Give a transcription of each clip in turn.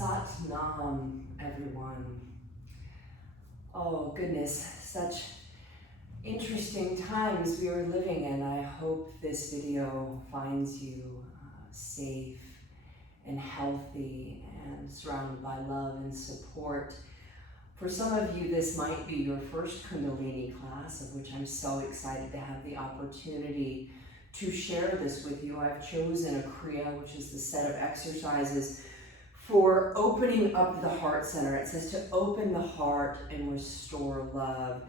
Sat Nam, everyone. Oh goodness, such interesting times we are living in. I hope this video finds you safe and healthy and surrounded by love and support. For some of you, this might be your first Kundalini class, of which I'm so excited to have the opportunity to share this with you. I've chosen a Kriya, which is the set of exercises for opening up the heart center. It says to open the heart and restore love.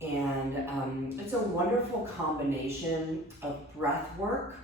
And it's a wonderful combination of breath work,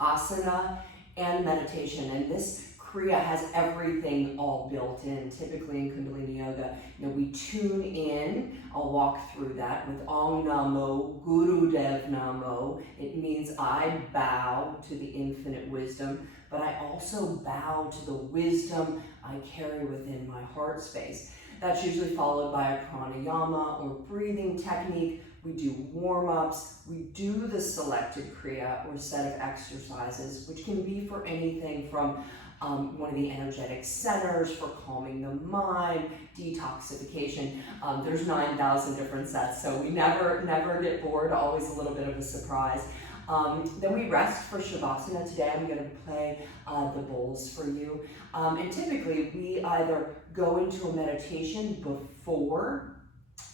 asana, and meditation. And this Kriya has everything all built in. Typically in Kundalini Yoga, we tune in. I'll walk through that with Om Namo Gurudev Namo. It means I bow to the infinite wisdom, but I also bow to the wisdom I carry within my heart space. That's usually followed by a pranayama or breathing technique. We do warm-ups. We do the selected Kriya or set of exercises, which can be for anything from one of the energetic centers for calming the mind, detoxification. There's 9,000 different sets, so we never get bored, always a little bit of a surprise. Then we rest for Shavasana. Today I'm going to play the bowls for you. And typically we either go into a meditation before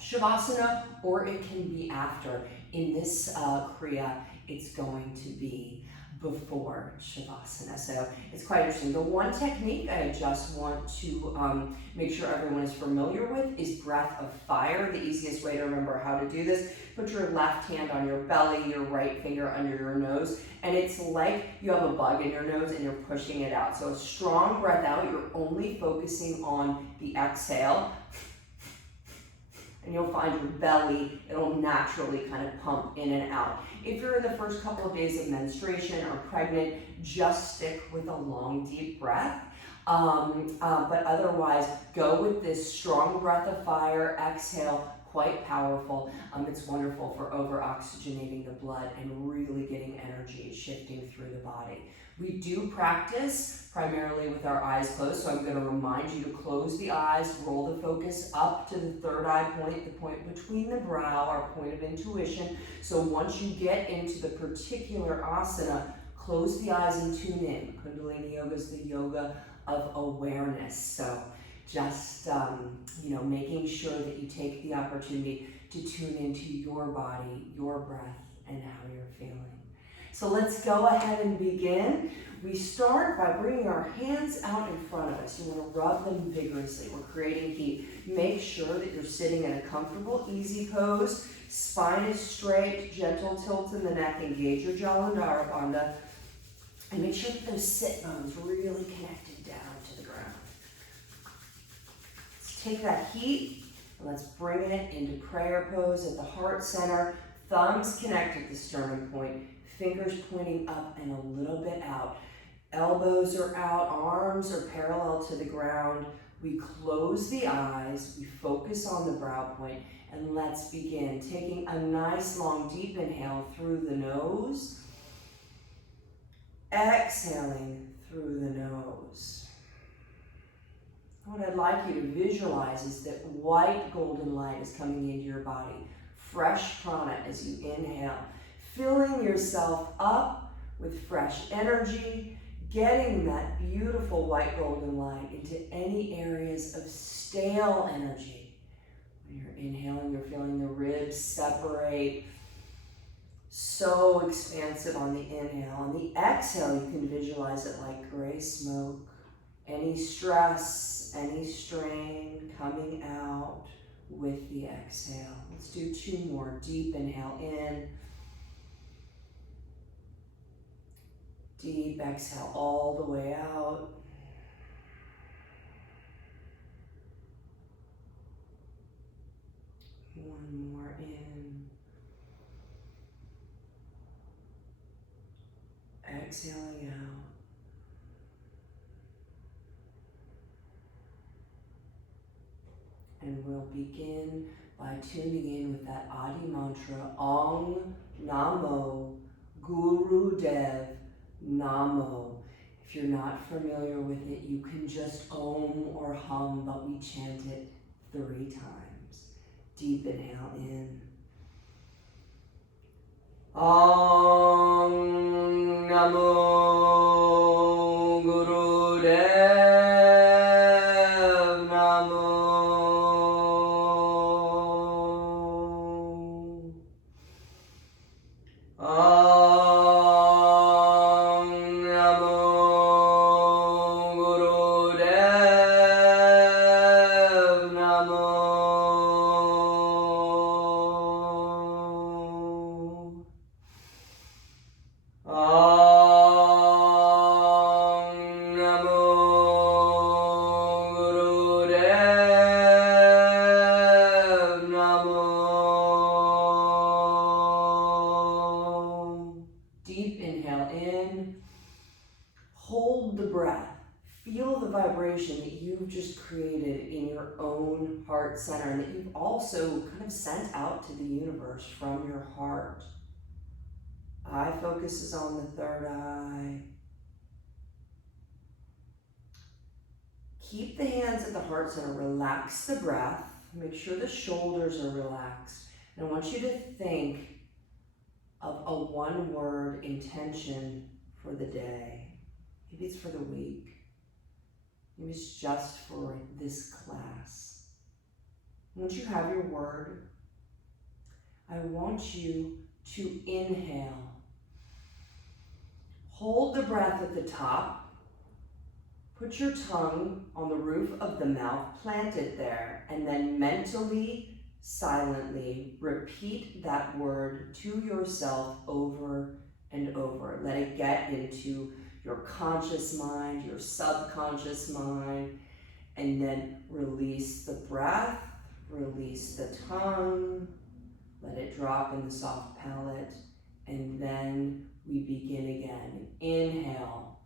Shavasana or it can be after. In this Kriya, it's going to be before Shavasana. So it's quite interesting. The one technique I just want to make sure everyone is familiar with is breath of fire. The easiest way to remember how to do this, put your left hand on your belly, your right finger under your nose, and it's like you have a bug in your nose and you're pushing it out. So a strong breath out, you're only focusing on the exhale, and you'll find your belly, it'll naturally kind of pump in and out. If you're in the first couple of days of menstruation or pregnant, just stick with a long, deep breath. But otherwise, go with this strong breath of fire, exhale, quite powerful. It's wonderful for over-oxygenating the blood and really getting energy shifting through the body. We do practice primarily with our eyes closed, so I'm going to remind you to close the eyes, roll the focus up to the third eye point, the point between the brow, our point of intuition. So once you get into the particular asana, close the eyes and tune in. Kundalini Yoga is the yoga of awareness. So just making sure that you take the opportunity to tune into your body, your breath, and how you're feeling. So let's go ahead and begin. We start by bringing our hands out in front of us. You want to rub them vigorously. We're creating heat. Make sure that you're sitting in a comfortable, easy pose. Spine is straight, gentle tilt in the neck. Engage your Jalandhara Bandha. And make sure that those sit bones really connected down to the ground. Let's take that heat and let's bring it into prayer pose at the heart center. Thumbs connect at the sternum point. Fingers pointing up and a little bit out. Elbows are out, arms are parallel to the ground. We close the eyes, we focus on the brow point, and let's begin. Taking a nice long deep inhale through the nose. Exhaling through the nose. What I'd like you to visualize is that white golden light is coming into your body. Fresh prana as you inhale. Filling yourself up with fresh energy, getting that beautiful white golden light into any areas of stale energy. When you're inhaling, you're feeling the ribs separate. So expansive on the inhale. On the exhale, you can visualize it like gray smoke. Any stress, any strain coming out with the exhale. Let's do 2 more. Deep inhale in. Deep exhale all the way out. One more in. Exhaling out. And we'll begin by tuning in with that Adi mantra, Om Namo Gurudev Namo. If you're not familiar with it, you can just om or hum, but we chant it 3 times. Deep inhale in. Om Namo Gurudev Namo. Om Namo Gurudev Namo. Om Namo Gurudev Namo. Deep inhale in. Hold the breath. Feel the vibration that you've just created in your own heart center and that you've also kind of sent out to the universe from your heart. Eye focus is on the third eye. Keep the hands at the heart center. Relax the breath. Make sure the shoulders are relaxed. And I want you to think of a one-word intention for the day. Maybe it's for the week. Maybe it's just for this class. Once you have your word, I want you to inhale. Hold the breath at the top. Put your tongue on the roof of the mouth, plant it there, and then mentally, silently repeat that word to yourself over and over. Let it get into your conscious mind, your subconscious mind, and then release the breath, release the tongue, let it drop in the soft palate, and then we begin again. Inhale,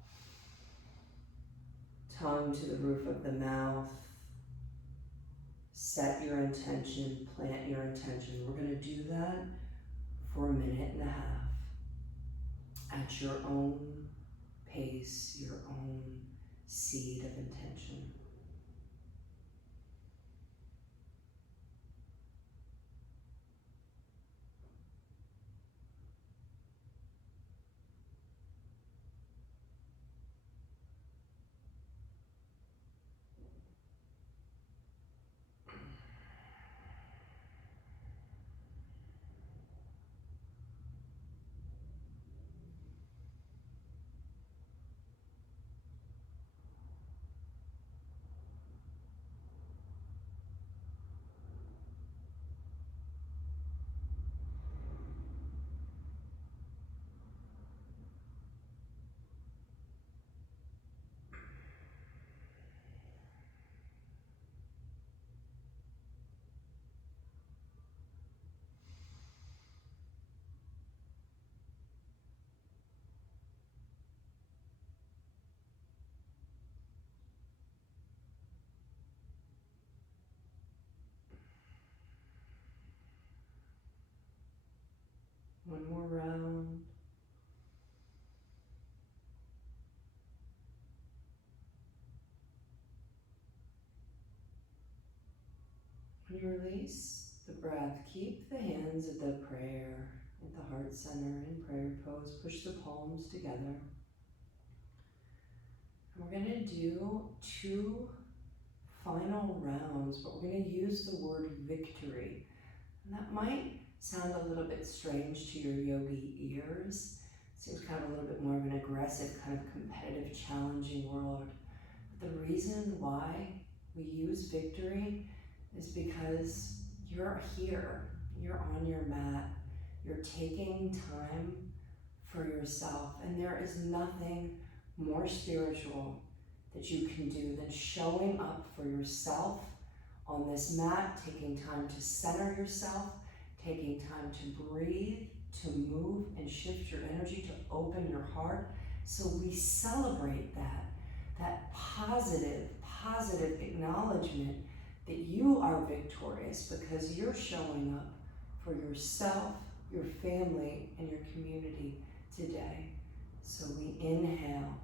tongue to the roof of the mouth. Set your intention, plant your intention. We're going to do that for 1.5 minutes at your own pace, your own seed of intention. One more round. When you release the breath, keep the hands at the prayer, at the heart center in prayer pose. Push the palms together. And we're going to do 2 final rounds, but we're going to use the word victory. And that might sound a little bit strange to your yogi ears. It seems kind of a little bit more of an aggressive, kind of competitive, challenging word. But the reason why we use victory is because you're here, you're on your mat, you're taking time for yourself, and there is nothing more spiritual that you can do than showing up for yourself on this mat, taking time to center yourself, taking time to breathe, to move and shift your energy, to open your heart. So we celebrate that positive acknowledgement that you are victorious because you're showing up for yourself, your family, and your community today. So we inhale.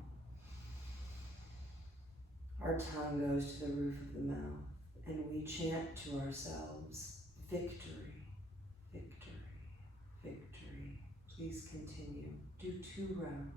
Our tongue goes to the roof of the mouth, and we chant to ourselves, victory, victory, victory. Please continue. Do 2 rounds.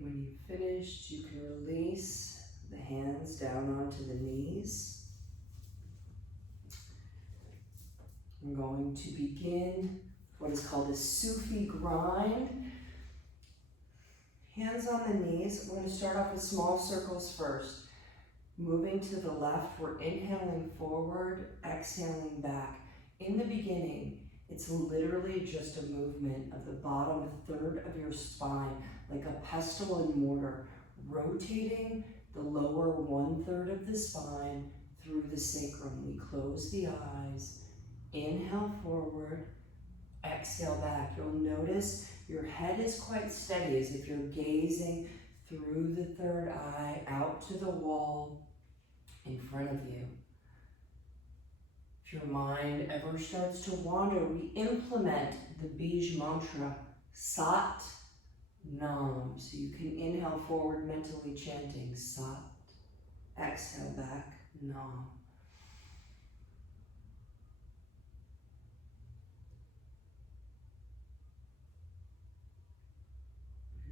When you've finished, you can release the hands down onto the knees. I'm going to begin what is called a Sufi grind. Hands on the knees. We're going to start off with small circles first. Moving to the left, we're inhaling forward, exhaling back. In the beginning, it's literally just a movement of the bottom third of your spine, like a pestle and mortar, rotating the lower 1/3 of the spine through the sacrum. We close the eyes, inhale forward, exhale back. You'll notice your head is quite steady as if you're gazing through the third eye out to the wall in front of you. If your mind ever starts to wander, we implement the Bij mantra, Sat Nam. So you can inhale forward mentally chanting Sat, exhale back, Nam.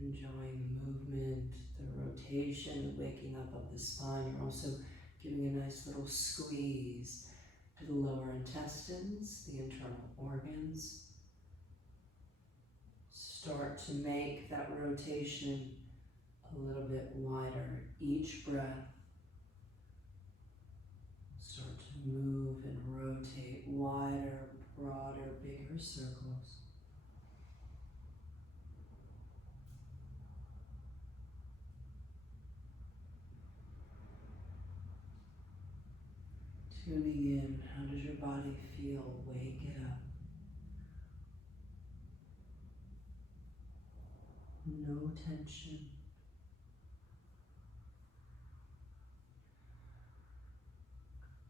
Enjoying the movement, the rotation, the waking up of the spine. You're also giving a nice little squeeze to the lower intestines, the internal organs. Start to make that rotation a little bit wider. Each breath, start to move and rotate wider, broader, bigger circles. Tuning in, how does your body feel? Wake it up. No tension.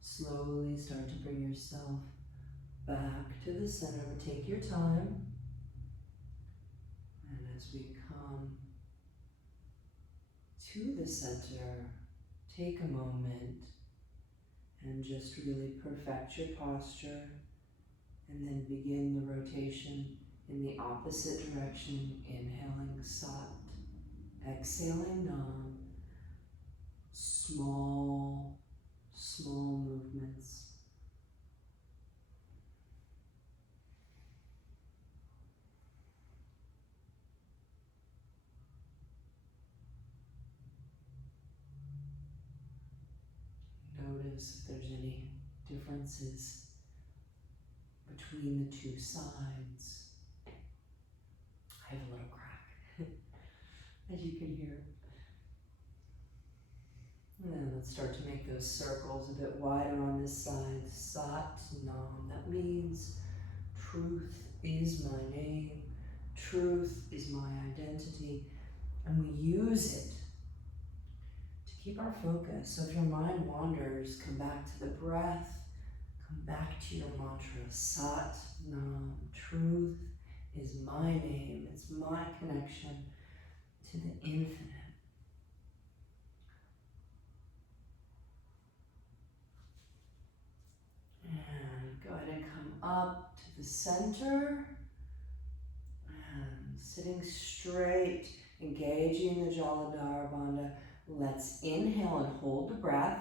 Slowly start to bring yourself back to the center, but take your time. And as we come to the center, take a moment and just really perfect your posture, and then begin the rotation in the opposite direction, inhaling Sat, exhaling Nam. Small movements. Notice if there's any differences between the 2 sides. I have a little crack, as you can hear. And then let's start to make those circles a bit wider on this side. Sat Nam. That means truth is my name. Truth is my identity. And we use it to keep our focus. So if your mind wanders, come back to the breath. Come back to your mantra. Sat Nam. Truth is my name. It's my connection to the infinite. And go ahead and come up to the center. And sitting straight, engaging the Jaladhara Bandha. Let's inhale and hold the breath.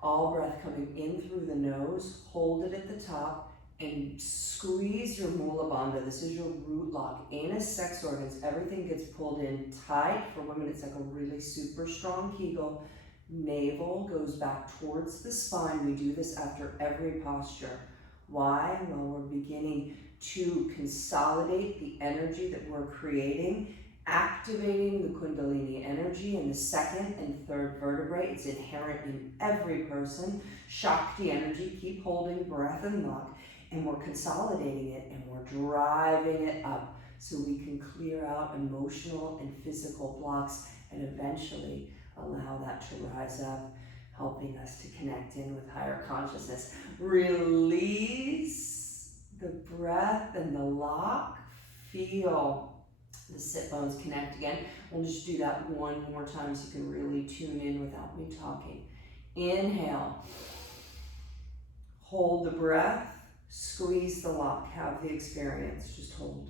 All breath coming in through the nose. Hold it at the top and squeeze your Mula Bandha. This is your root lock. Anus, sex organs, everything gets pulled in tight. For women, it's like a really super strong Kegel. Navel goes back towards the spine. We do this after every posture. Why? Well, we're beginning to consolidate the energy that we're creating activating the Kundalini energy in the second and third vertebrae. It's inherent in every person. Shakti energy, keep holding breath and lock, and we're consolidating it and we're driving it up so we can clear out emotional and physical blocks and eventually allow that to rise up, helping us to connect in with higher consciousness. Release the breath and the lock. Feel the sit bones connect again. We'll just do that one more time so you can really tune in without me talking. Inhale. Hold the breath. Squeeze the lock. Have the experience. Just hold.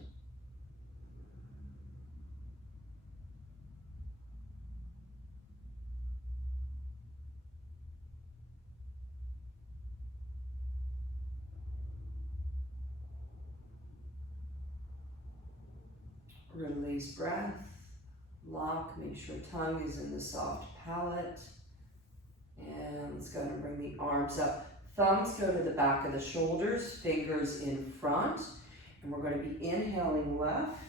Release breath. Lock. Make sure tongue is in the soft palate. And let's go ahead and bring the arms up. Thumbs go to the back of the shoulders, fingers in front. And we're going to be inhaling left,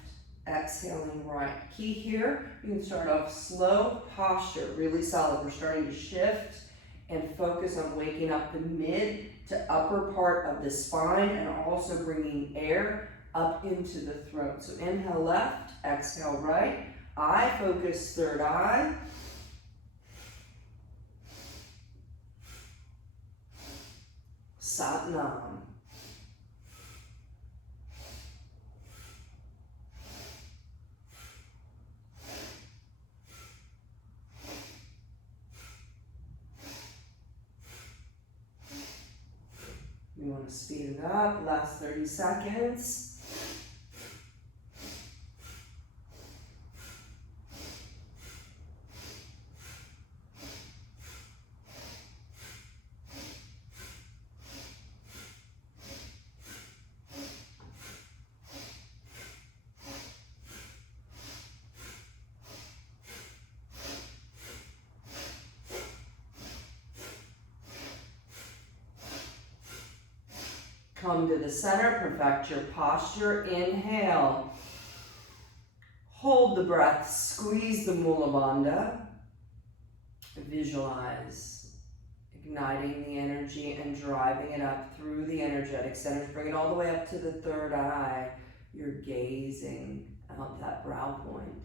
exhaling right. Key here, you can start off slow, posture, really solid. We're starting to shift and focus on waking up the mid to upper part of the spine and also bringing air up into the throat. So inhale left, exhale right. Eye focus, third eye. Satnam. We want to speed it up, last 30 seconds. Come to the center, perfect your posture. Inhale. Hold the breath, squeeze the Mula Bandha. Visualize igniting the energy and driving it up through the energetic centers. Bring it all the way up to the third eye. You're gazing out that brow point.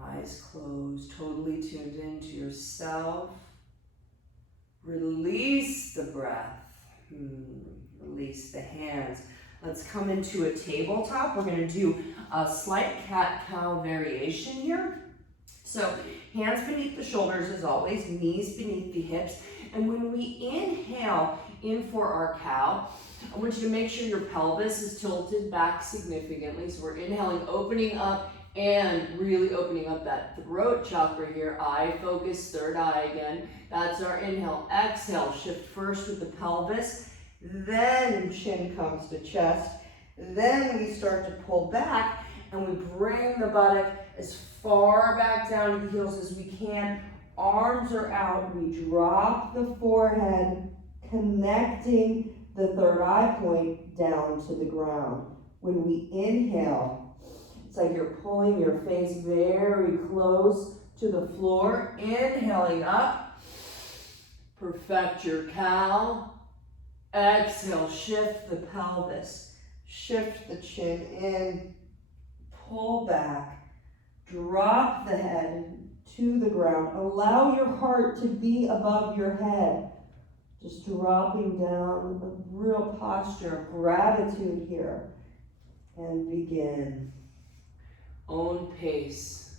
Eyes closed, totally tuned into yourself. Release the breath. Release the hands. Let's come into a tabletop. We're going to do a slight cat-cow variation here. So hands beneath the shoulders as always, knees beneath the hips. And when we inhale in for our cow, I want you to make sure your pelvis is tilted back significantly. So we're inhaling, opening up and really opening up that throat chakra here. Eye focus, third eye again. That's our inhale. Exhale, shift first with the pelvis. Then chin comes to chest. Then we start to pull back and we bring the buttock as far back down to the heels as we can. Arms are out. We drop the forehead, connecting the third eye point down to the ground. When we inhale, it's like you're pulling your face very close to the floor. Inhaling up. Perfect your cow. Exhale, shift the pelvis, shift the chin in, pull back, drop the head to the ground. Allow your heart to be above your head. Just dropping down, a real posture of gratitude here. And begin. Own pace.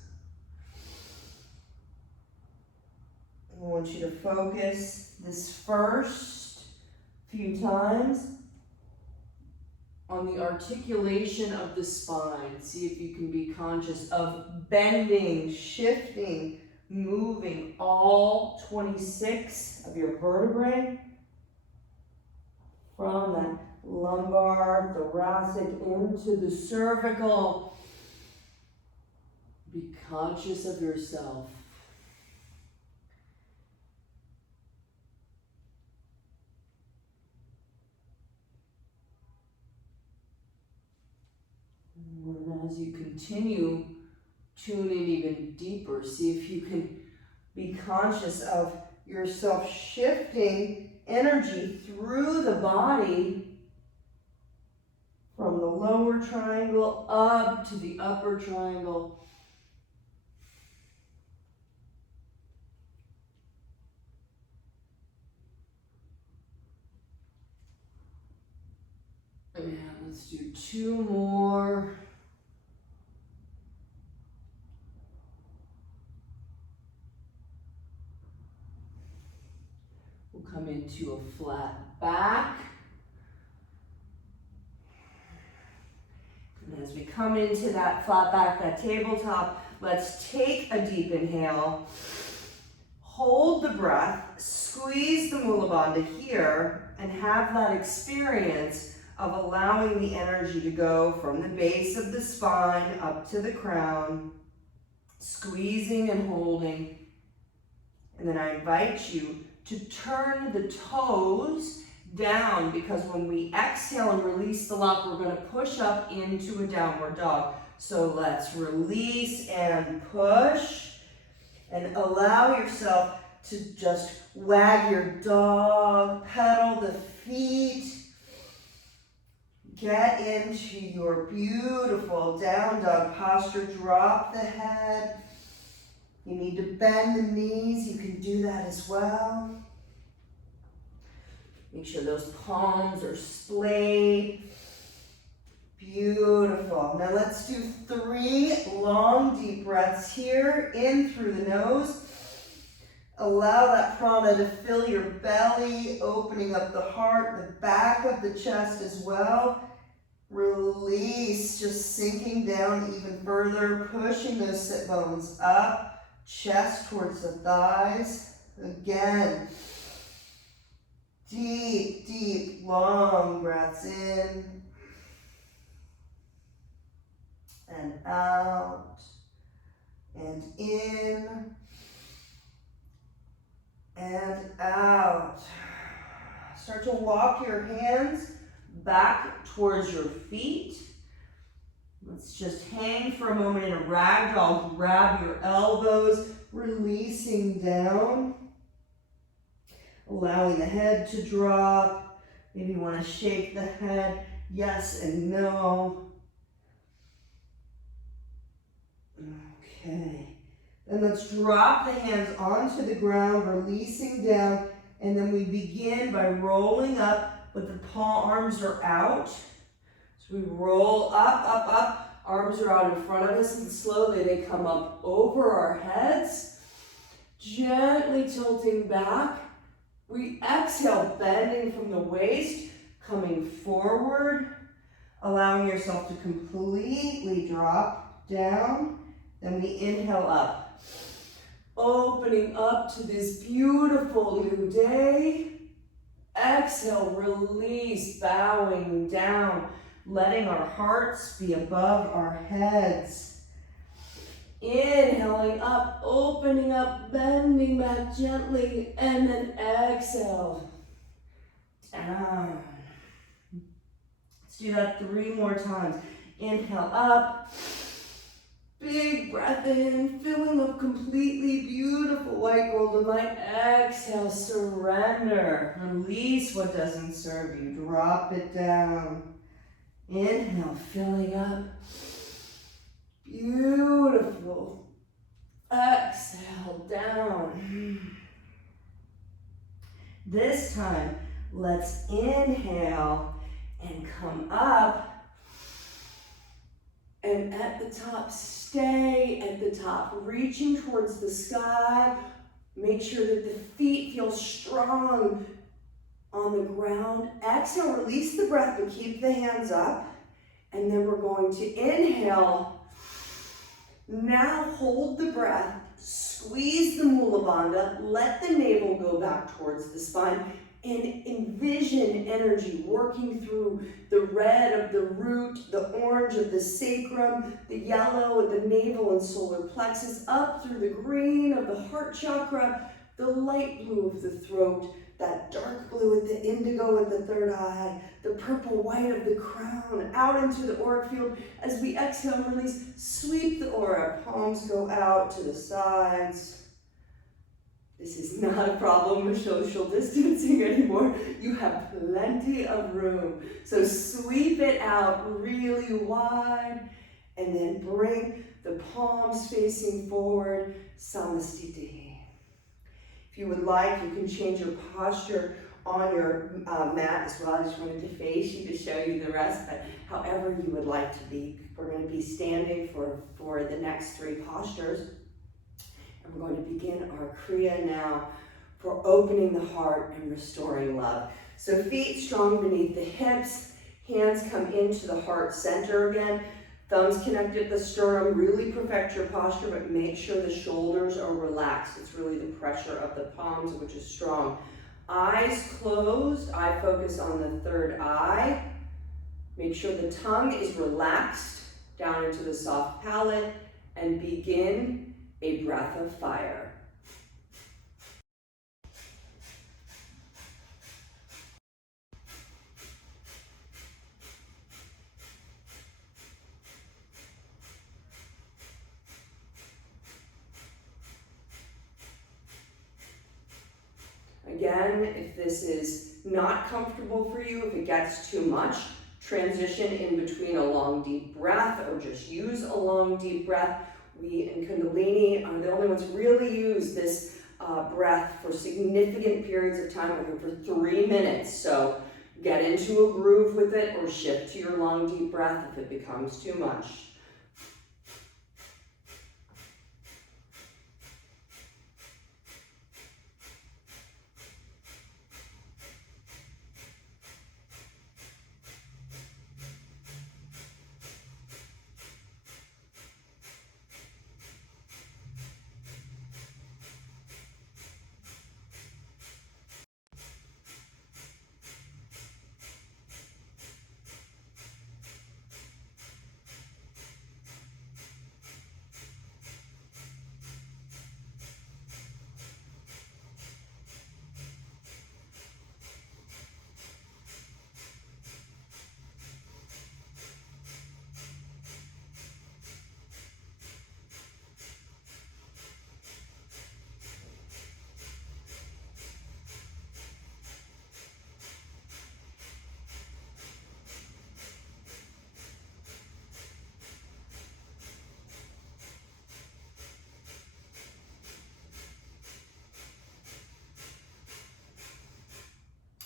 I want you to focus this first few times on the articulation of the spine. See if you can be conscious of bending, shifting, moving all 26 of your vertebrae from that lumbar, thoracic into the cervical. Be conscious of yourself. And as you continue tune in even deeper. See if you can be conscious of yourself shifting energy through the body from the lower triangle up to the upper triangle. And let's do 2 more. We'll come into a flat back. And as we come into that flat back, that tabletop, let's take a deep inhale. Hold the breath, squeeze the Mula Bandha here, and have that experience of allowing the energy to go from the base of the spine up to the crown, squeezing and holding. And then I invite you to turn the toes down, because when we exhale and release the lock, we're going to push up into a downward dog. So let's release and push, and allow yourself to just wag your dog, pedal the feet. Get into your beautiful down dog posture. Drop the head. You need to bend the knees. You can do that as well. Make sure those palms are splayed. Beautiful. Now let's do 3 long deep breaths here. In through the nose. Allow that prana to fill your belly, opening up the heart, the back of the chest as well. Release, just sinking down even further, pushing those sit bones up, chest towards the thighs. Again, deep, deep, long breaths in and out and in and out. Start to walk your hands back towards your feet. Let's just hang for a moment in a ragdoll. Grab your elbows, releasing down. Allowing the head to drop. Maybe you want to shake the head, yes and no. Okay. Then let's drop the hands onto the ground, releasing down, and then we begin by rolling up, but the arms are out. So we roll up, up, up. Arms are out in front of us, and slowly they come up over our heads, gently tilting back. We exhale, bending from the waist, coming forward, allowing yourself to completely drop down. Then we inhale up, opening up to this beautiful new day. Exhale, release, bowing down, letting our hearts be above our heads. Inhaling up, opening up, bending back gently, and then exhale, down. Let's do that 3 more times. Inhale up, big breath in, filling up completely, beautiful white golden light. Exhale, surrender. Release what doesn't serve you. Drop it down. Inhale, filling up. Beautiful. Exhale, down. This time, let's inhale and come up. And at the top, stay at the top, reaching towards the sky. Make sure that the feet feel strong on the ground. Exhale, release the breath, but keep the hands up. And then we're going to inhale. Now hold the breath, squeeze the Mula Bandha, let the navel go back towards the spine, and envision energy working through the red of the root, the orange of the sacrum, the yellow of the navel and solar plexus, up through the green of the heart chakra, the light blue of the throat, that dark blue with the indigo with the third eye, the purple white of the crown, out into the auric field. As we exhale and release, sweep the aura. Palms go out to the sides. This is not a problem with social distancing anymore. You have plenty of room. So sweep it out really wide, and then bring the palms facing forward, Samastiti. If you would like, you can change your posture on your mat as well. I just wanted to face you to show you the rest, but however you would like to be. We're going to be standing for the next 3 postures. And we're going to begin our Kriya now for opening the heart and restoring love. So feet strong beneath the hips, hands come into the heart center again. Thumbs connect at the sternum, really perfect your posture, but make sure the shoulders are relaxed. It's really the pressure of the palms, which is strong. Eyes closed, I focus on the third eye. Make sure the tongue is relaxed down into the soft palate, and begin a breath of fire. Again, if this is not comfortable for you, if it gets too much, transition in between a long deep breath or just use a long deep breath. We in Kundalini are the only ones who really use this breath for significant periods of time. We're here for 3 minutes, so get into a groove with it or shift to your long deep breath if it becomes too much.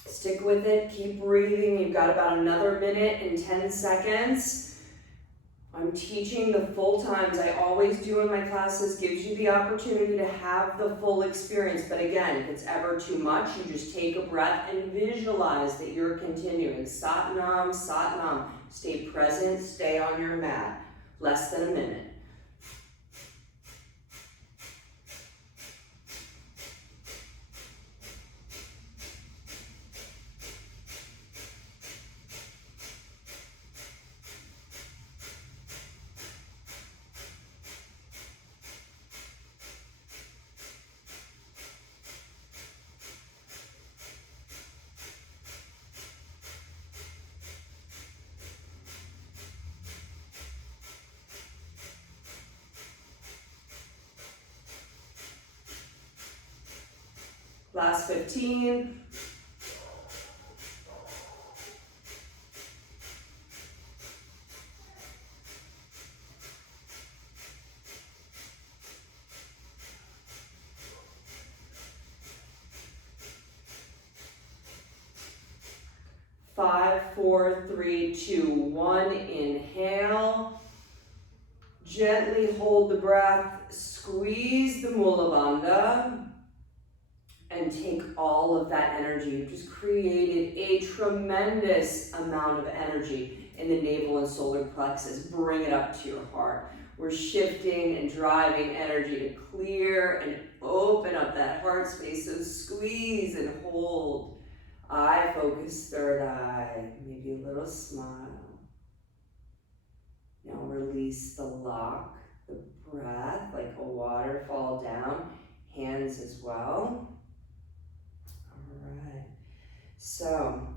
Stick with it, keep breathing. You've got about another minute and 10 seconds. I'm teaching the full times. I always do in my classes, gives you the opportunity to have the full experience. But again, if it's ever too much, you just take a breath and visualize that you're continuing. Satnam, Satnam. Stay present, stay on your mat. Less than a minute. Last 15. Five, four, three, two, one. Inhale. Gently hold the breath. Squeeze the Mula Bandha. And take all of that energy. You've just created a tremendous amount of energy in the navel and solar plexus. Bring it up to your heart. We're shifting and driving energy to clear and open up that heart space. So squeeze and hold. Eye focus, third eye. Maybe a little smile. Now release the lock, the breath like a waterfall down. Hands as well. right. So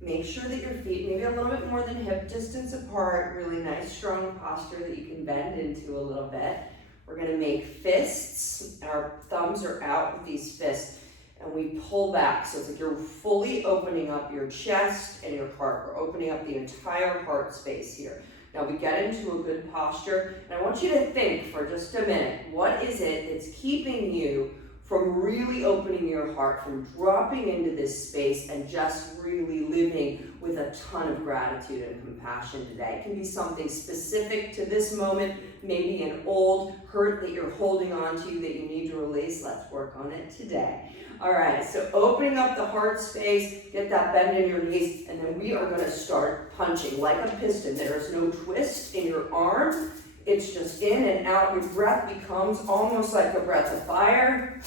make sure that your feet maybe a little bit more than hip distance apart. Really nice, strong posture that you can bend into a little bit. We're going to make fists. Our thumbs are out with these fists. And we pull back. So it's like you're fully opening up your chest and your heart. We're opening up the entire heart space here. Now we get into a good posture. And I want you to think for just a minute, what is it that's keeping you from really opening your heart, from dropping into this space and just really living with a ton of gratitude and compassion today? It can be something specific to this moment, maybe an old hurt that you're holding on to that you need to release. Let's work on it today. All right, so opening up the heart space, get that bend in your knees, and then we are gonna start punching like a piston. There is no twist in your arm. It's just in and out. Your breath becomes almost like a breath of fire.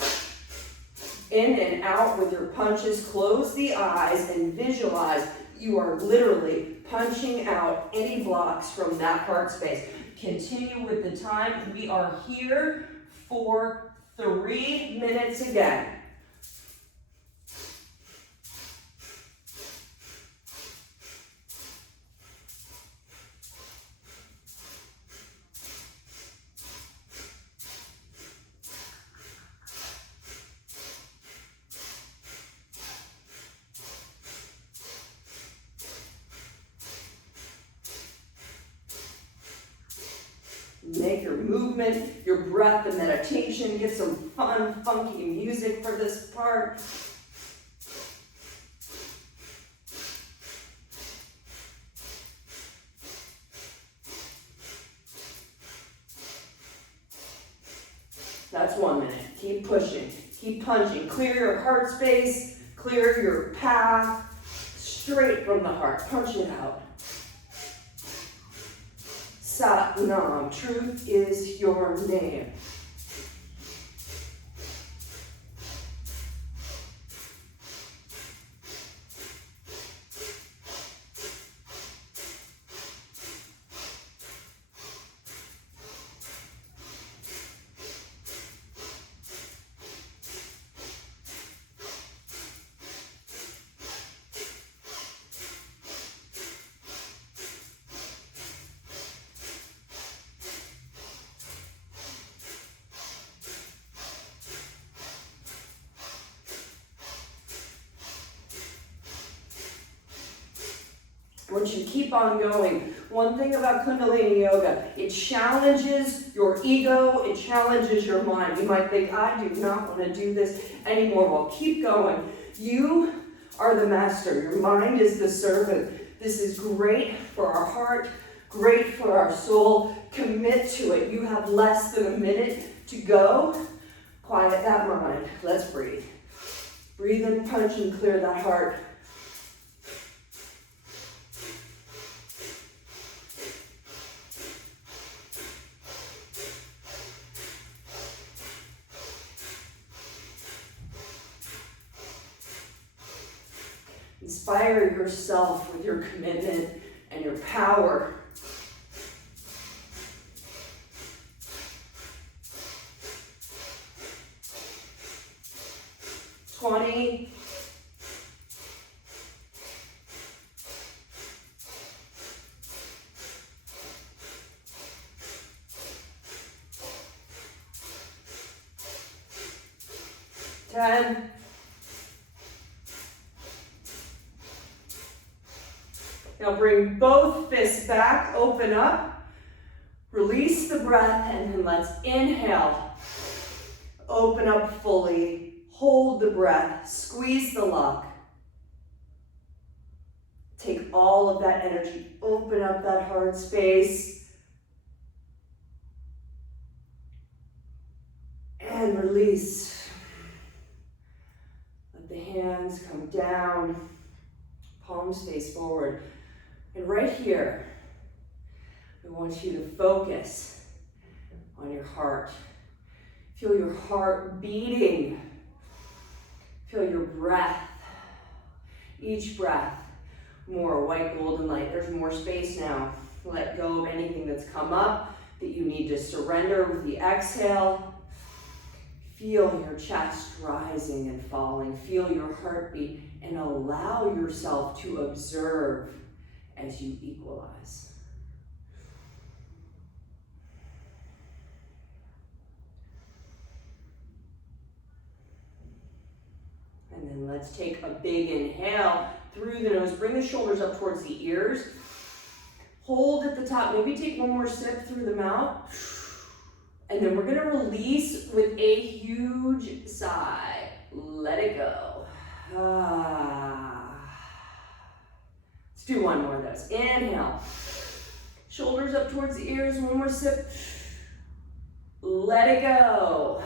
In and out with your punches. Close the eyes and visualize you are literally punching out any blocks from that heart space. Continue with the time. We are here for 3 minutes again. Make your movement, your breath, the meditation. Get some fun, funky music for this part. That's 1 minute. Keep pushing, keep punching. Clear your heart space, clear your path, straight from the heart. Punch it out. Sat Nam, truth is your name. Once you keep on going, one thing about Kundalini Yoga, it challenges your ego, it challenges your mind. You might think, I do not want to do this anymore. Well, keep going. You are the master. Your mind is the servant. This is great for our heart, great for our soul. Commit to it. You have less than a minute to go. Quiet that mind. Let's breathe. Breathe and punch and clear that heart. Inspire yourself with your commitment and your power. $20. $10. Now bring both fists back, open up, release the breath, and then let's inhale. Open up fully, hold the breath, squeeze the lock. Take all of that energy, open up that heart space, and release. Let the hands come down, palms face forward. And right here, we want you to focus on your heart. Feel your heart beating. Feel your breath. Each breath, more white golden light. There's more space now. Let go of anything that's come up that you need to surrender with the exhale. Feel your chest rising and falling. Feel your heartbeat and allow yourself to observe as you equalize. And then let's take a big inhale through the nose. Bring the shoulders up towards the ears. Hold at the top. Maybe take one more sip through the mouth. And then we're gonna release with a huge sigh. Let it go. Let's do one more of those. Inhale. Shoulders up towards the ears. One more sip. Let it go.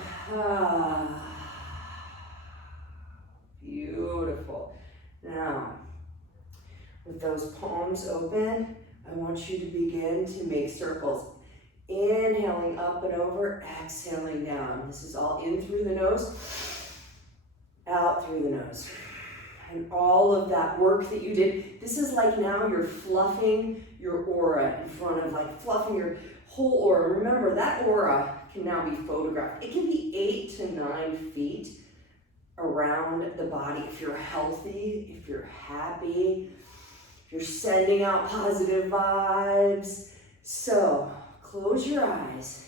Beautiful. Now, with those palms open, I want you to begin to make circles. Inhaling up and over, exhaling down. This is all in through the nose, out through the nose. And all of that work that you did, this is like now you're fluffing your aura in front of, like fluffing your whole aura. Remember, that aura can now be photographed. It can be 8 to 9 feet around the body if you're healthy, if you're happy, if you're sending out positive vibes. So, close your eyes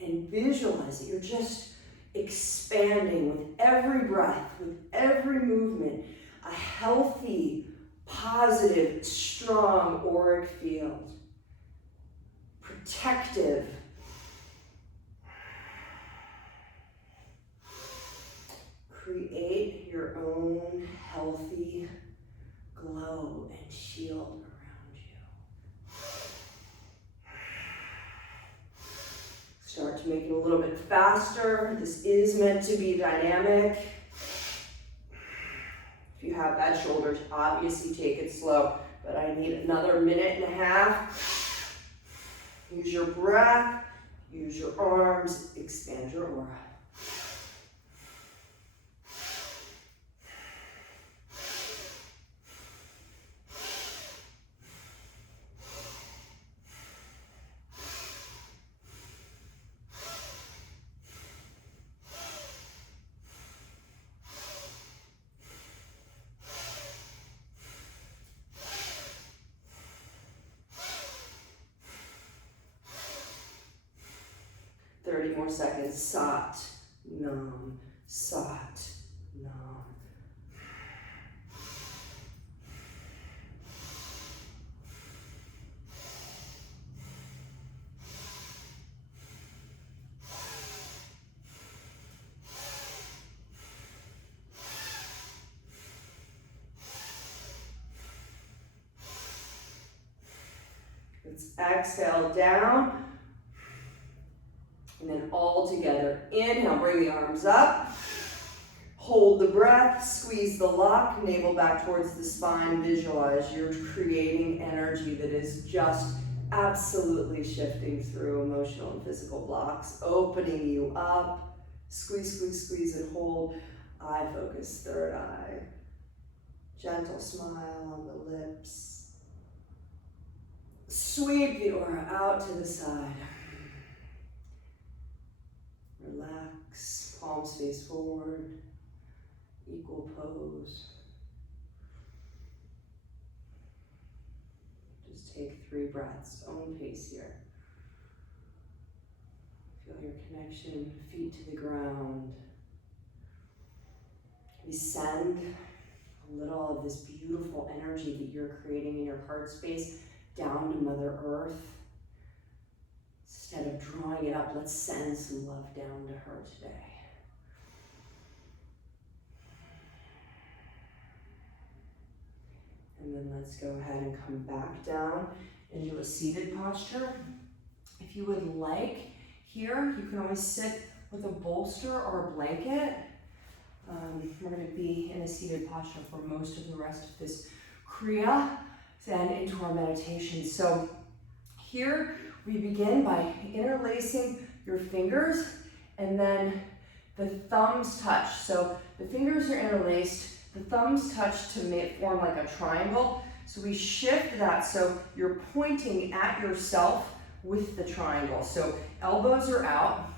and visualize that you're just expanding with every breath, with every movement, a healthy, positive, strong auric field, protective. Create your own healthy glow and shield around you. Start to make it a little bit faster. This is meant to be dynamic. If you have bad shoulders, obviously take it slow, but I need another 1.5 minutes. Use your breath, use your arms, expand your aura. More seconds. Sat, nam, sat, nam. Let's exhale down. And then all together, inhale, bring the arms up, hold the breath, squeeze the lock, navel back towards the spine, visualize you're creating energy that is just absolutely shifting through emotional and physical blocks, opening you up, squeeze, squeeze, squeeze, and hold, eye focus, third eye, gentle smile on the lips, sweep the aura out to the side. Relax, palms face forward, equal pose. Just take 3 breaths, own pace here. Feel your connection, feet to the ground. We send a little of this beautiful energy that you're creating in your heart space down to Mother Earth. Instead of drawing it up, let's send some love down to her today. And then let's go ahead and come back down into a seated posture. If you would like, here, you can always sit with a bolster or a blanket. We're going to be in a seated posture for most of the rest of this Kriya, then into our meditation. So here, we begin by interlacing your fingers and then the thumbs touch. So the fingers are interlaced, the thumbs touch to form like a triangle. So we shift that so you're pointing at yourself with the triangle. So elbows are out,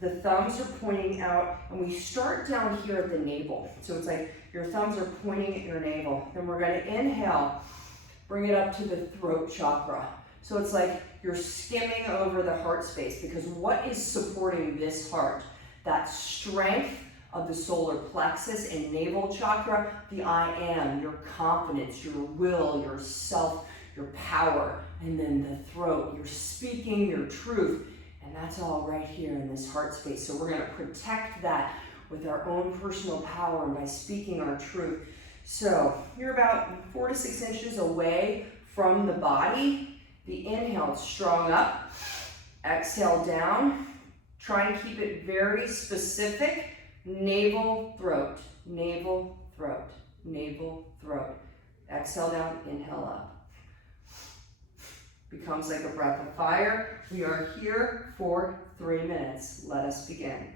The thumbs are pointing out, and we start down here at the navel. So it's like your thumbs are pointing at your navel. Then we're going to inhale, bring it up to the throat chakra. So it's like you're skimming over the heart space, because what is supporting this heart? That strength of the solar plexus and navel chakra, the I am, your confidence, your will, your self, your power, and then the throat, you're speaking your truth, and that's all right here in this heart space. So we're going to protect that with our own personal power and by speaking our truth. So you're about 4 to 6 inches away from the body. The inhale, strong up, exhale down. Try and keep it very specific. Navel, throat, navel, throat, navel, throat. Exhale down, inhale up. Becomes like a breath of fire. We are here for 3 minutes. Let us begin.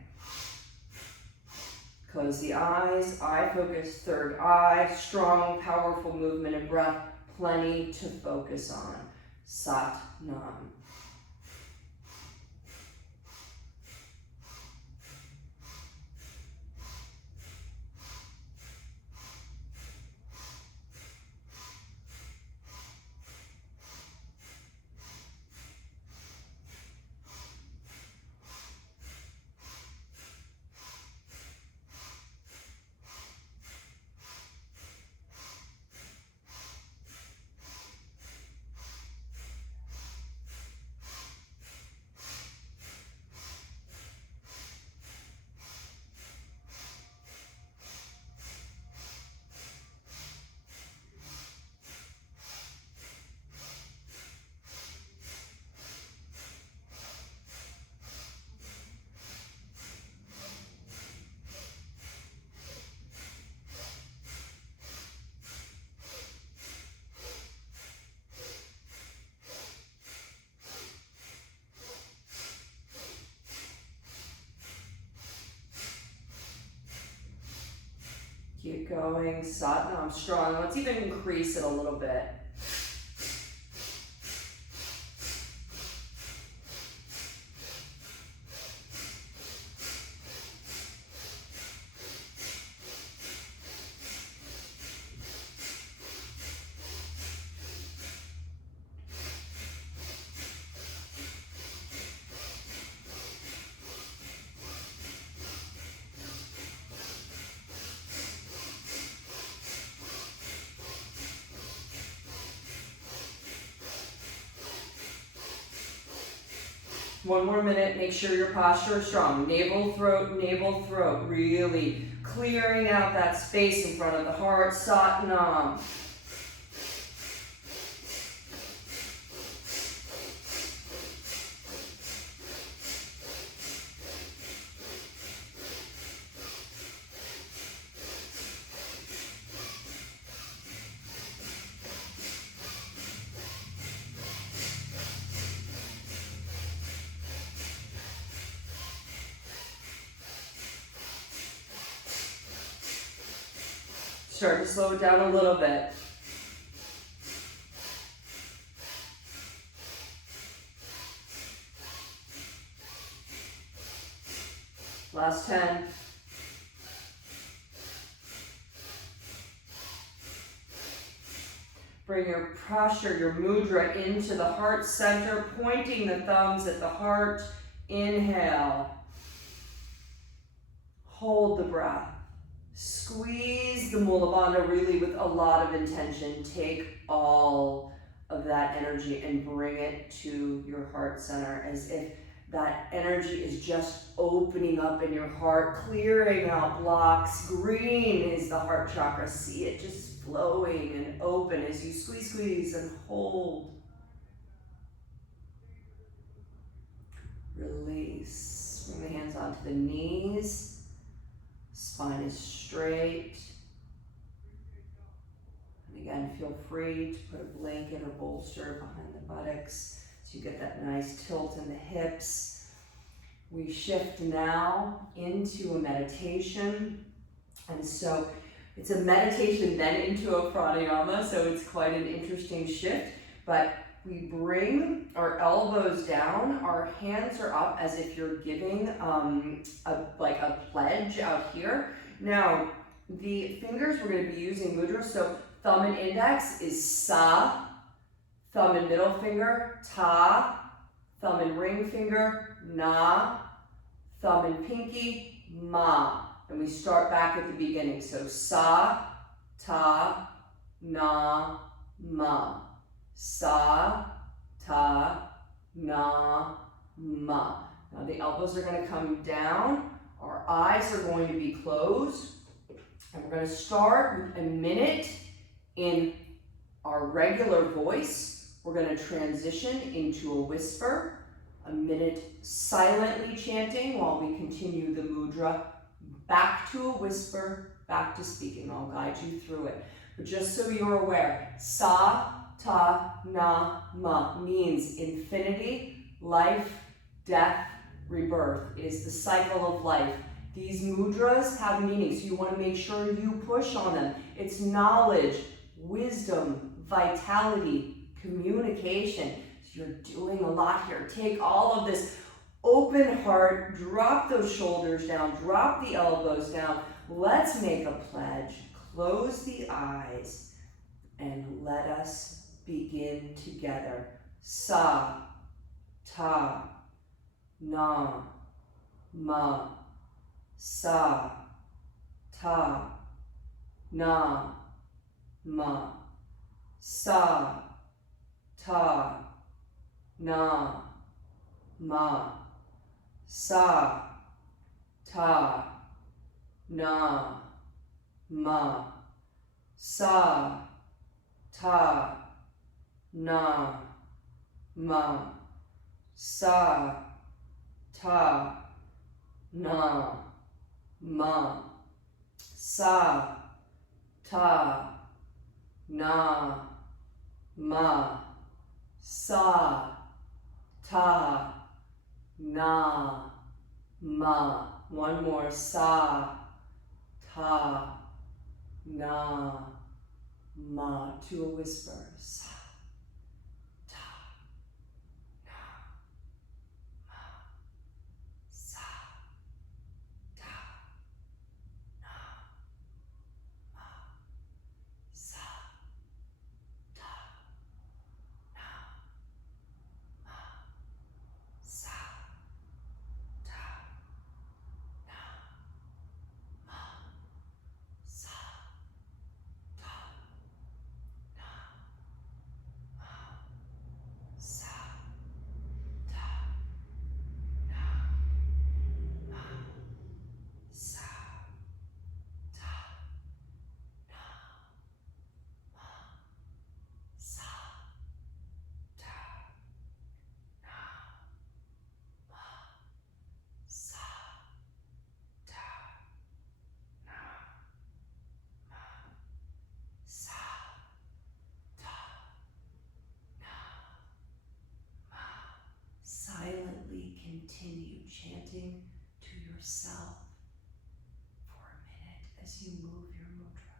Close the eyes, eye focus, third eye, strong, powerful movement and breath, plenty to focus on. Sat Nam. Keep going, Sat Nam, strong. Let's even increase it a little bit. One more minute, make sure your posture is strong. Navel, throat, really clearing out that space in front of the heart. Sat Nam. Start to slow it down a little bit. Last 10. Bring your posture, your mudra into the heart center, pointing the thumbs at the heart. Inhale. Hold the breath. Squeeze the Mula Bandha really with a lot of intention. Take all of that energy and bring it to your heart center, as if that energy is just opening up in your heart, clearing out blocks. Green is the heart chakra. See it just flowing and open as you squeeze and hold. Release. Bring the hands onto the knees. Spine is straight. And again, feel free to put a blanket or bolster behind the buttocks so you get that nice tilt in the hips. We shift now into a meditation. And so it's a meditation then into a pranayama, so it's quite an interesting shift. But We bring our elbows down, our hands are up as if you're giving like a pledge out here. Now, the fingers we're going to be using mudra, so thumb and index is sa, thumb and middle finger, ta, thumb and ring finger, na, thumb and pinky, ma. And we start back at the beginning. So sa, ta, na, ma. Sa, ta, na, ma. Now the elbows are going to come down. Our eyes are going to be closed. And we're going to start with a minute in our regular voice. We're going to transition into a whisper. A minute silently chanting while we continue the mudra. Back to a whisper, back to speaking. I'll guide you through it. But just so you're aware, sa, ta, na, ma means infinity, life, death, rebirth. It is the cycle of life. These mudras have meaning, so you want to make sure you push on them. It's knowledge, wisdom, vitality, communication. So you're doing a lot here. Take all of this open heart, drop those shoulders down, drop the elbows down. Let's make a pledge. Close the eyes and let us begin together. Sa, ta, na, ma. Sa, ta, na, ma. Sa, ta, na, ma. Sa, ta, na, ma. Sa, ta, na, ma. Sa, ta, na, ma. Sa, ta, na, ma. Sa, ta, na, ma. One more. Sa, ta, na, ma. To a whisper. Sa, ta, na, ma. Sa, ta, na, ma. Sa, ta, na, ma. Sa, ta, na, ma. Sa, ta, na, ma. Sa, ta, na, ma. Sa, ta, na, ma. Sa, ta, na, ma. Sa, ta, na, ma. Sa, ta, na, ma. Silently continue chanting to yourself for a minute as you move your mudra.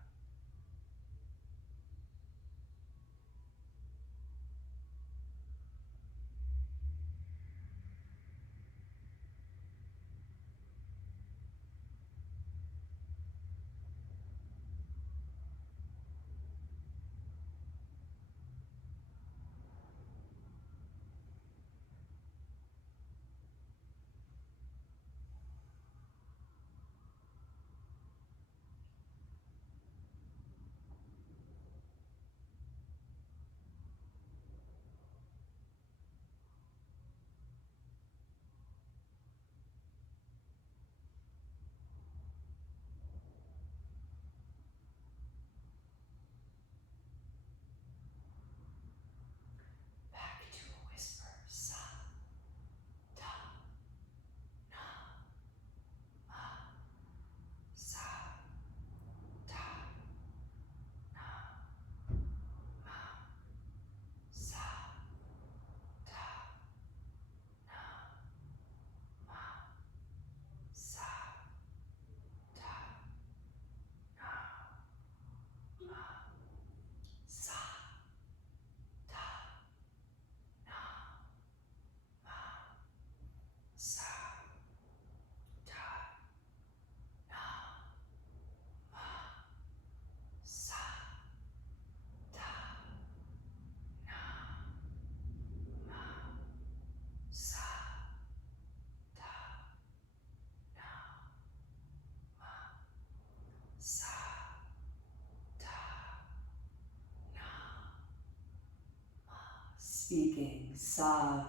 sa,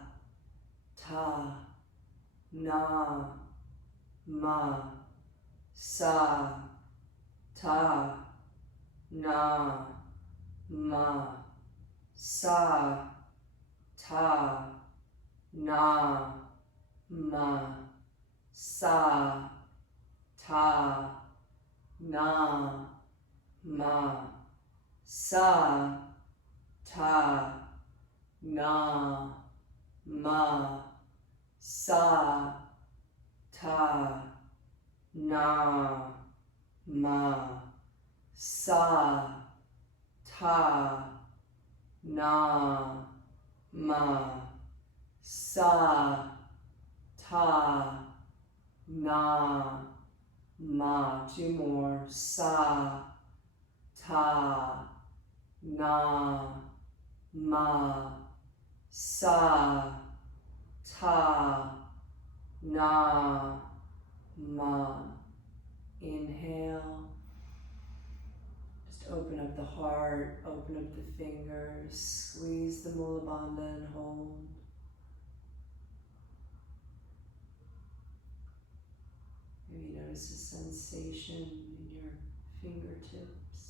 ta, na, ma, sa, ta, na, ma, sa, ta, na, ma, sa, ta, na, ma, sa, ta, na, ma, sa, ta, na, ma, sa, ta, na, ma, sa, ta, na, ma. Two more. Sa, ta, na, ma, sa, ta, na, ma. Inhale. Just open up the heart, open up the fingers, squeeze the Mula Bandha and hold. Maybe notice a sensation in your fingertips.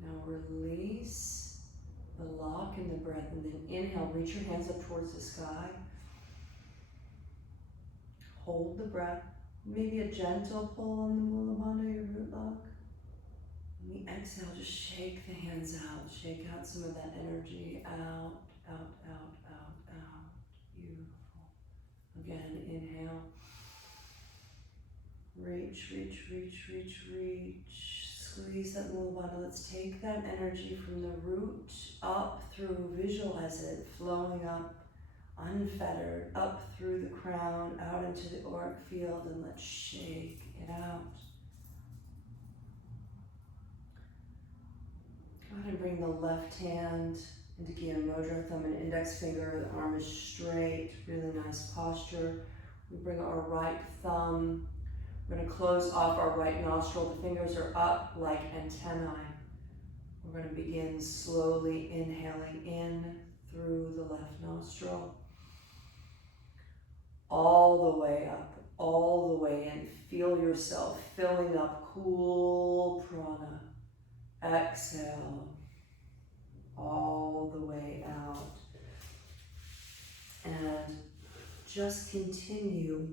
Now release the lock in the breath and then inhale, reach your hands up towards the sky. Hold the breath. Maybe a gentle pull on the Mula Bandha, your root lock. And the exhale, just shake the hands out. Shake out some of that energy out, out, out, out, out. Beautiful. Again, inhale. Reach, reach, reach, reach, reach. Squeeze that Mula Bandha. Let's take that energy from the root up through, visualize it flowing up, unfettered, up through the crown, out into the auric field, and let's shake it out. Go ahead and bring the left hand into Gyan Mudra, thumb and index finger, the arm is straight, really nice posture. We bring our right thumb, we're going to close off our right nostril, the fingers are up like antennae. We're going to begin slowly inhaling in through the left nostril. All the way up, all the way in. Feel yourself filling up cool prana. Exhale, all the way out. And just continue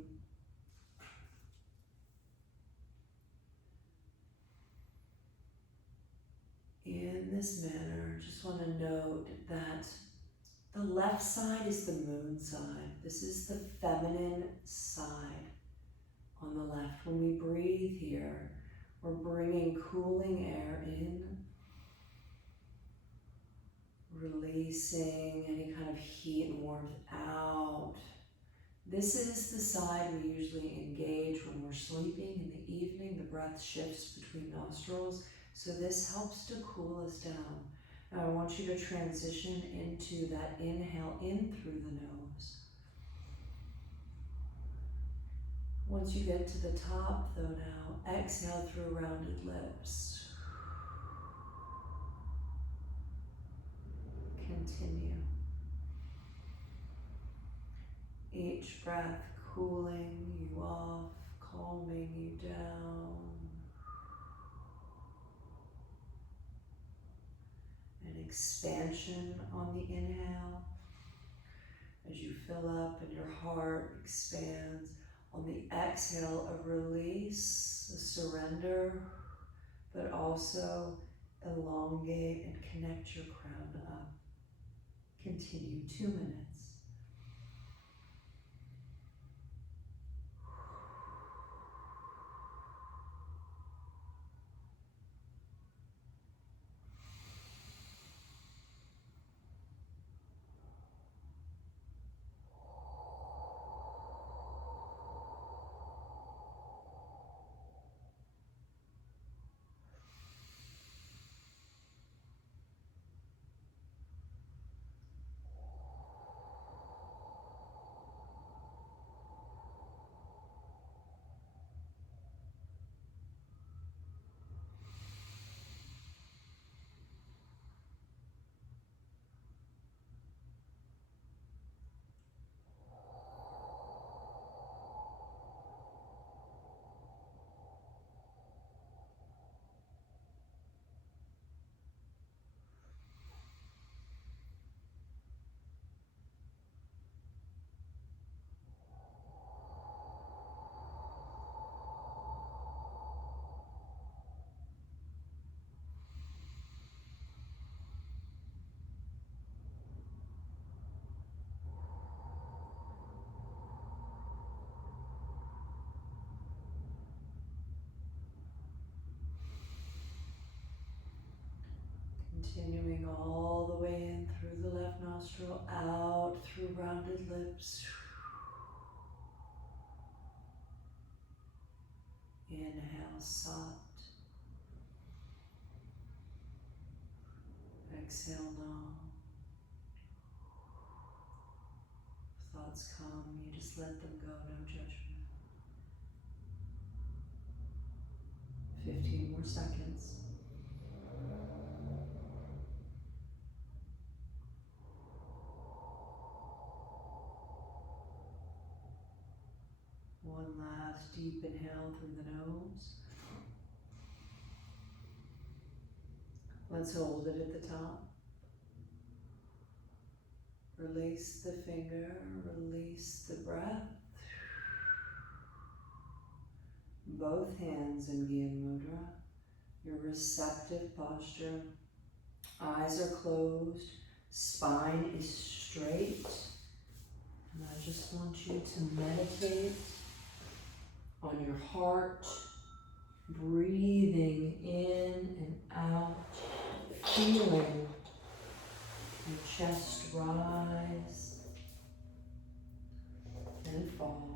in this manner. Just want to note that the left side is the moon side. This is the feminine side on the left. When we breathe here, we're bringing cooling air in, releasing any kind of heat and warmth out. This is the side we usually engage when we're sleeping in the evening. The breath shifts between nostrils, so this helps to cool us down. Now I want you to transition into that inhale in through the nose. Once you get to the top, though, now exhale through rounded lips. Continue. Each breath cooling you off, calming you down. An expansion on the inhale as you fill up and your heart expands. On the exhale, a release, a surrender, but also elongate and connect your crown up. Continue 2 minutes. Continuing all the way in through the left nostril, out through rounded lips. Inhale, Sat. Exhale, Nam. Thoughts come, you just let them go, no judgment. 15 more seconds. One last deep inhale through the nose. Let's hold it at the top. Release the finger, release the breath. Both hands in Gyan Mudra. Your receptive posture. Eyes are closed. Spine is straight. And I just want you to meditate on your heart. Breathing in and out. Feeling your chest rise and fall.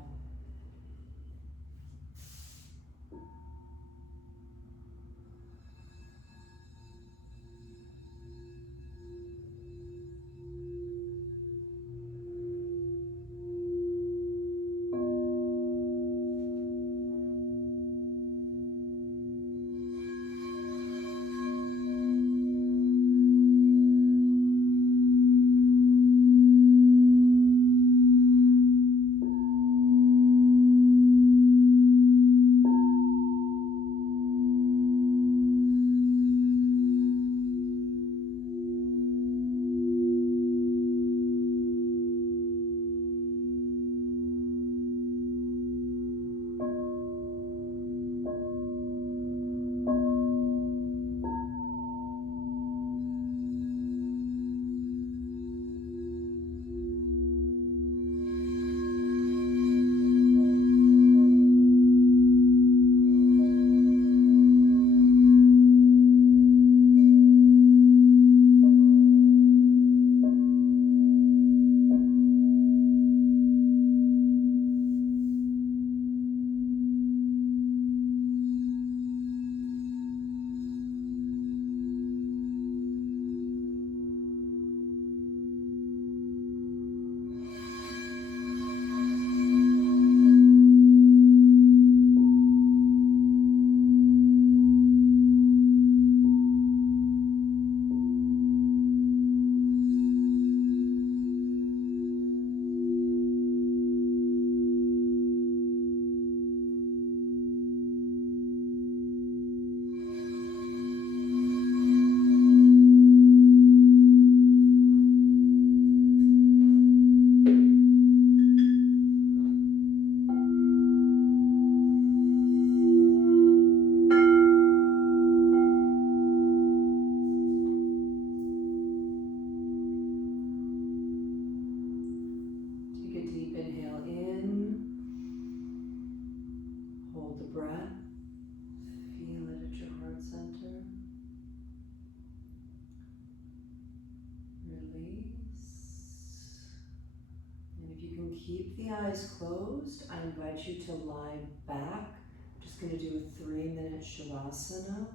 Keep the eyes closed. I invite you to lie back. I'm just going to do a 3-minute Shavasana,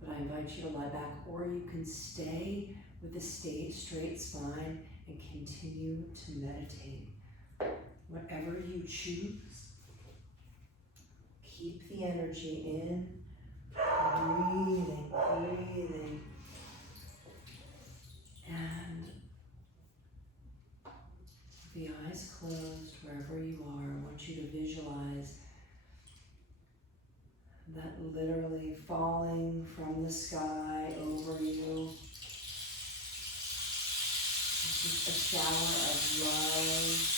but I invite you to lie back, or you can stay with a straight spine and continue to meditate. Whatever you choose, keep the energy in, breathing, breathing, and the eyes closed, wherever you are, I want you to visualize that literally falling from the sky over you. This is a shower of love.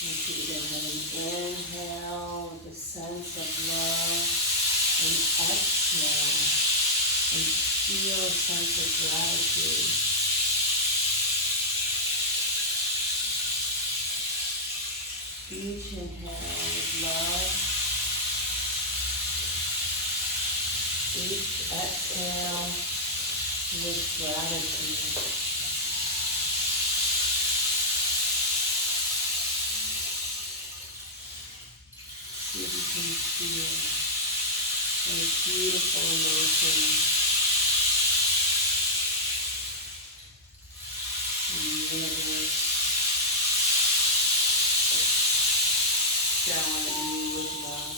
I want you to go ahead and inhale with a sense of love, and exhale and feel a sense of gratitude. Each inhale with love. Each exhale with gratitude. See if you can feel those beautiful emotions in the universe showering you with love.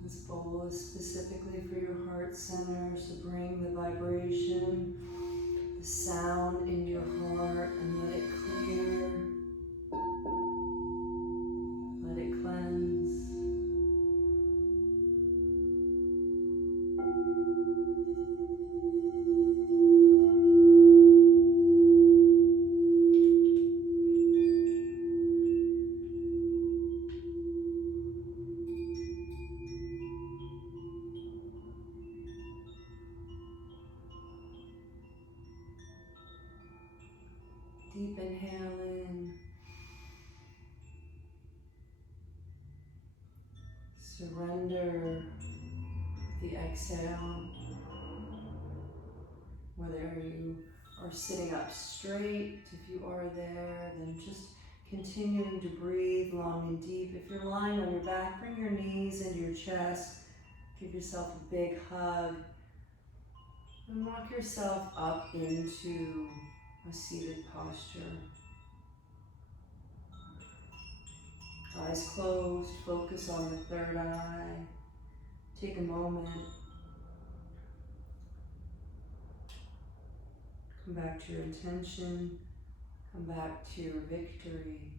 This bowl is specifically for your heart center, so bring the vibration, the sound in your heart and let it clear, let it cleanse. Deep inhale in. Surrender exhale, whether you are sitting up straight, if you are there, then just continuing to breathe long and deep. If you're lying on your back, bring your knees into your chest. Give yourself a big hug. And walk yourself up into a seated posture. Eyes closed, focus on the third eye. Take a moment. Come back to your intention. Come back to your victory.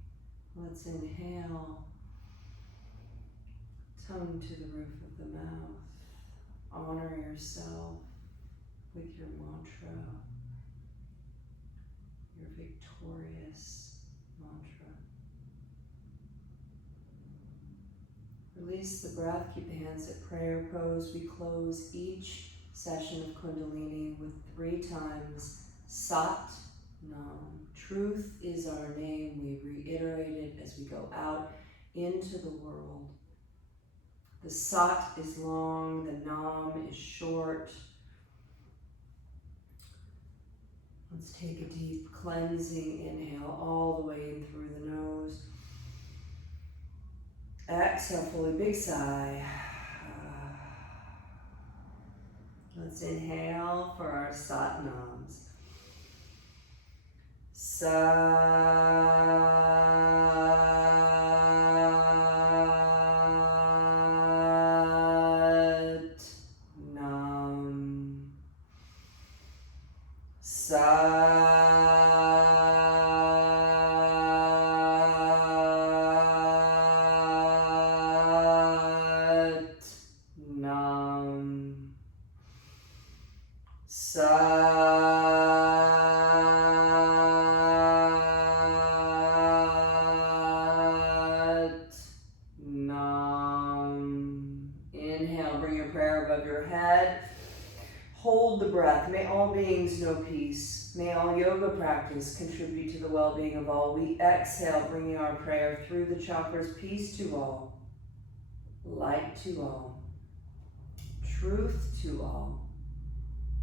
Let's inhale. Tongue to the roof of the mouth. Honor yourself with your mantra, your victorious mantra. Release the breath. Keep the hands at prayer pose. We close each session of Kundalini with 3 times Sat Nam. Truth is our name. We reiterate it as we go out into the world. The Sat is long, the Nam is short. Let's take a deep cleansing inhale all the way in through the nose. Exhale fully, big sigh. Let's inhale for our Sat Nams. Sat Nam. Sat Nam. Sat Nam. Inhale, bring your prayer above your head. Hold the breath. May all beings know peace. May all yoga practice contribute to the well-being of all. We exhale, bringing our prayer through the chakras. Peace to all. Light to all. Truth to all.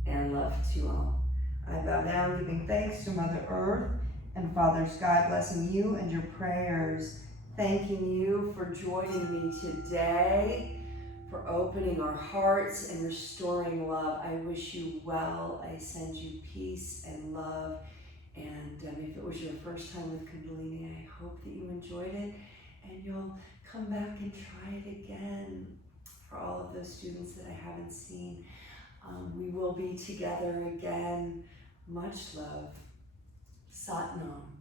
And love to all. I bow down, giving thanks to Mother Earth and Father Sky, blessing you and your prayers, thanking you for joining me today, for opening our hearts and restoring love. I wish you well. I send you peace and love. And if it was your first time with Kundalini, I hope that you enjoyed it and you'll come back and try it again. For all of those students that I haven't seen, we will be together again. Much love. Sat Nam.